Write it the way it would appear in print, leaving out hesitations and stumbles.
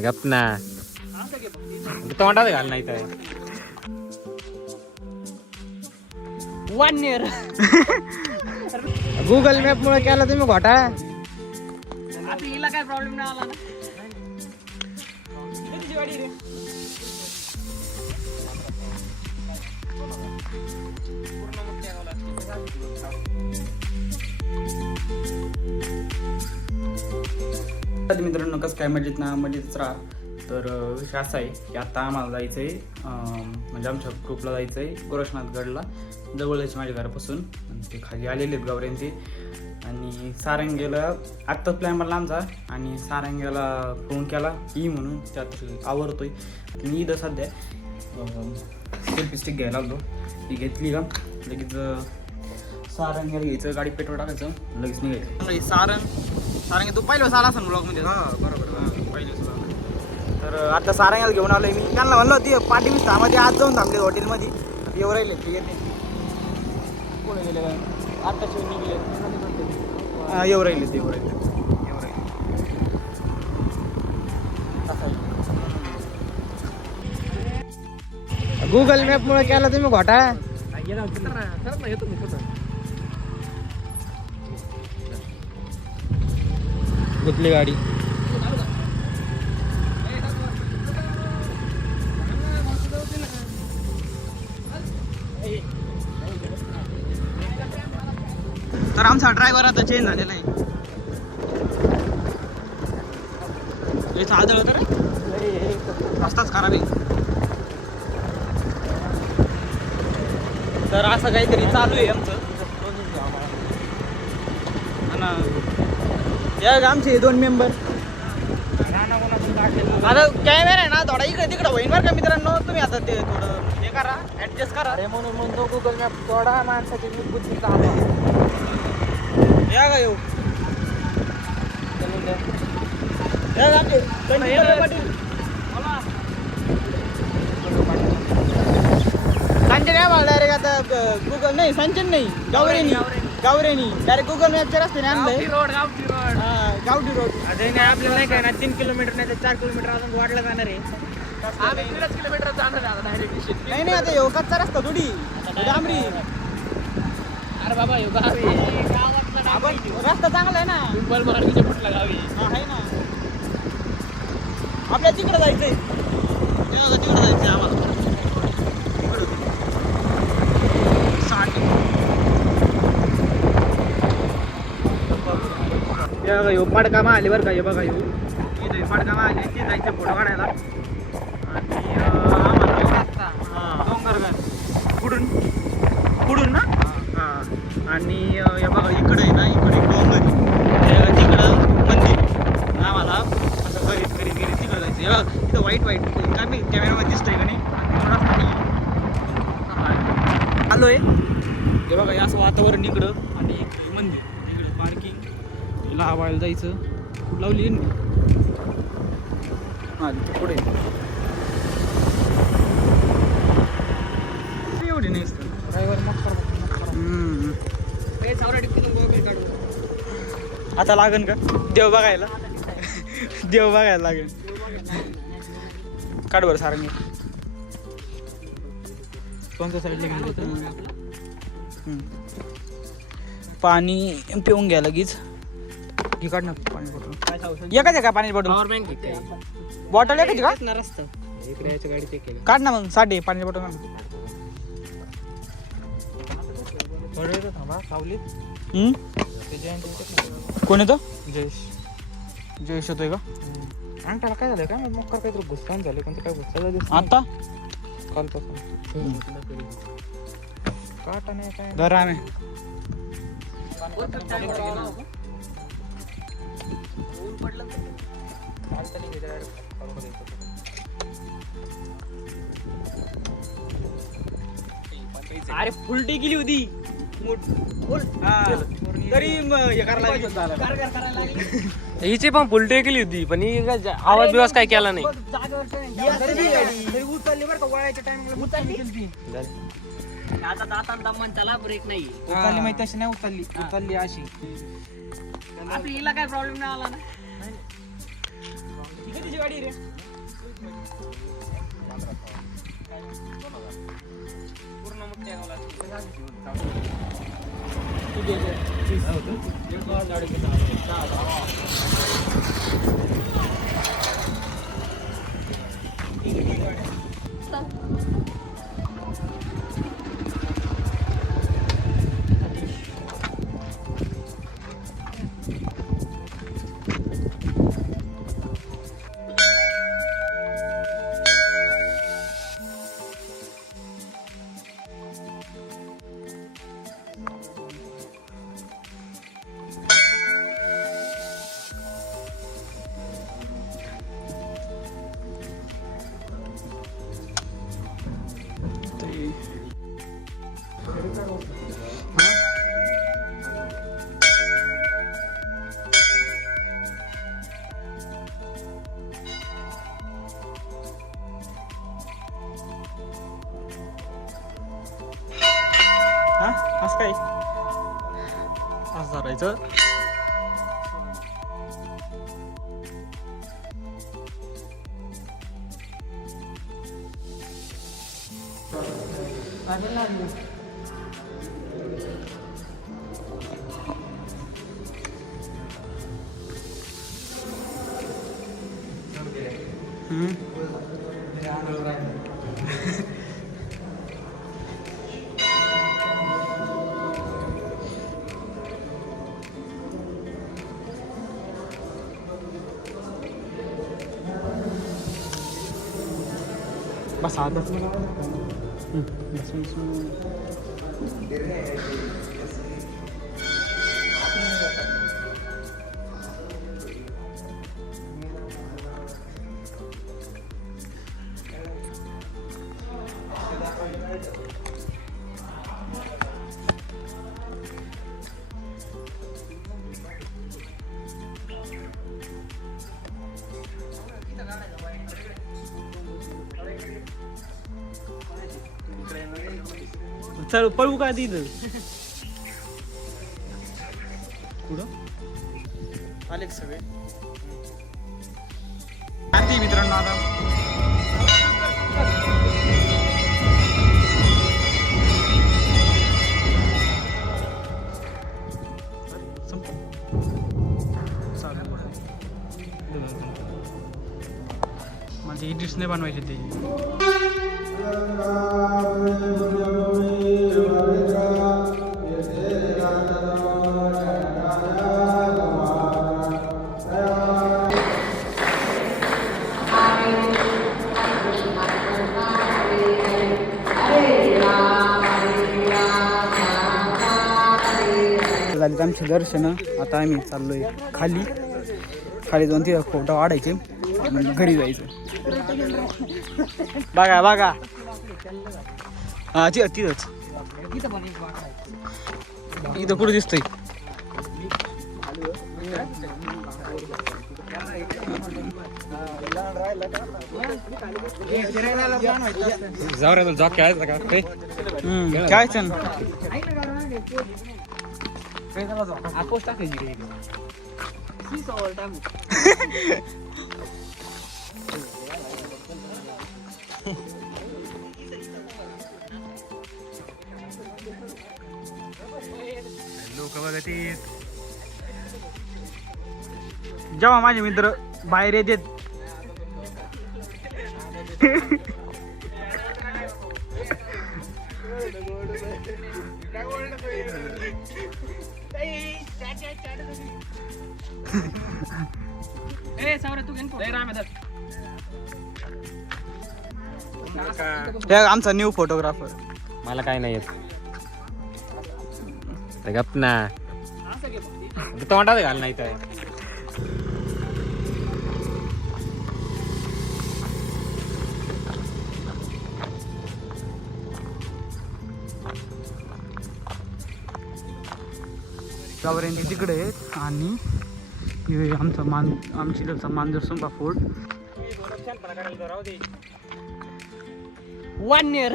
गप ना तोंडात घाल नाही तर 1 year. गुगल मॅप मुळे केला तुम्ही घोटाळा. आता हिला काय प्रॉब्लेम नाही आला ना. कितीची गाडी रे? मित्रांनो कसं काय मजेत ना मजेतच राहा. तर विषय असा आहे की आता आम्हाला जायचं आहे म्हणजे आमच्या ग्रुपला जायचं आहे गोरक्षनाथगडला, जवळच माझ्या घरापासून. ते खाली आलेले आहेत गावऱ्यान ते. आणि सारंगेला आत्ताच प्लॅन बनला आमचा आणि सारंगेला फोन केला ई म्हणून, त्यात आवडतोय. मी इथं सध्या सेल्फी स्टिक घ्यायला लागलो. ती घेतली का लगेच सारंगेला घ्यायचं, गाडी पेट्रोल टाकायचं, लगेच निघायचं. सारंग तू पहिलं आला असेल ब्लॉगमध्ये. हां बरोबर पहिलेच. तर आता सारंगाला घेऊन आलोय मी. त्यांना म्हणलं होती पाठी मध्ये आज जाऊन थांबले हॉटेलमध्ये. आता येऊ राहिले ते येते कोणी गेले काय आता शिव निघले. हां येऊ राहिले ते येऊ राहिले. गुगल मॅप मुळे केला तुम्ही घोटाळा. कुठली गाडी तर आमचा ड्रायव्हर आता चेंज झालेला आहे. याचा आदळ होता रे रस्ताच खराब आहे. तर असं काहीतरी चालू आहे आमचं. या आमचे 2 मेंबर. आता कॅमेरा आहे ना थोडा इकडे तिकडे होईन बरं का मित्रांनो. तुम्ही आता ते थोडं हे करा ऍडजस्ट करा. अरे म्हणून म्हणतो गुगल मॅप थोडा माणसाची बुद्धीचा या का येऊ संजय नाही मला डायरेक्ट आता गुगल नाही संजय नाही गावरेनी डायरेक्ट गुगल मॅपच्या रस्त्याने आणलंय. गावठी रोड. गावठी रोड. अजून आपल्याला नाही काय ना 3 किलोमीटर नाही तर 4 किलोमीटर अजून वाढला जाणार आहे. आम्ही 3 किलोमीटर जाणार आहे डायरेक्ट. नाही आता येऊ कच्चा रस्ता थोडी डांबरी. अरे बाबा यो गावी आपण रस्ता चांगला आहे ना. पिंपल मार्गीच्या पुढला गावी आहे ना. आपल्या तिकडे जायचंय. तिकडे जायचंय आम्हाला. तिकडे पाडकामा आले बरं का. हे बघा येऊ इथे पाडकामा आले ते जायचं फोटो काढायला. आणि आम्हाला डोंगरगड पुढून ना. हां आणि हे बघा इकडे आहे ना इकडे डोंगर तिकडं मंदिर. आम्हाला असं करीत तिकडं जायचं. हे बघा इथं वाईट काय मी कॅमेरामध्ये दिसतंय का नाही आलोय. हे बघा हे असं वातावरण इकडं आणि मंदिर इकडे पार्किंग. लावायला जायचं कुठं लावली हां पुढे एवढी नाही ड्रायव्हर आता लागन का देव बघायला. देव बघायला लागेल. काढ बरं सारंगी कोणत्या साईडला गेलं. पाणी पिऊन घ्या लगेच. ही काढ ना पाणी बॉटल. एकच आहे का पाणी बॉटल. बॉटल एकच का ना रस्ता इकडे यायची गाडी चेक केली. काढ ना मग 6 पाणी बॉटल. थोडं थांबा सावलीत. कोण येतो जयेश होतोय का. आणि त्याला काय झालं काय मग काहीतरी घुसकान झाले कोणतं काय घुसला आता कालपासून काटा नाही काय घरा नाही. अरे फुलटी गेली होती तरी हे करायला हिची पण फुलटे केली होती पण ही आवाज बिवाज काय केला नाही. उचलली बरं का वळायच्या टाइमला उचलली. आता दातान दमन त्याला ब्रेक नाही. उचलली माहिती तशी नाही उचलली अशी. आपली हिला काय प्रॉब्लेम नाही आला ना. कितीची गाडी गाडी रे पूर्ण मोठ्या असं काय असं धरायचं बस आताच मला चल पळू का तिथं कुठं आले सगळे मित्रांनो आता माझे एडिट्स नाही बनवायचे ते झाली आमची दर्शन आता आम्ही चाललोय खाली जाऊन तिथं फोटो काढायचे घरी जायचं बघा हा तिथंच इथं कुठं दिसतंय जाऊ रे जा खेळायचं का खेळायचं ना आपोस टाकायची रे लोक बघत जेव्हा माझे मित्र बाहेर येतात आमचा न्यू फोटोग्राफर मला काय नाही येत गप ना तोंडात घाल नाही तर गावऱ्यांची तिकडे आहेत आणि आमचा आमची मांजरसुंबा फोर्ट 1 year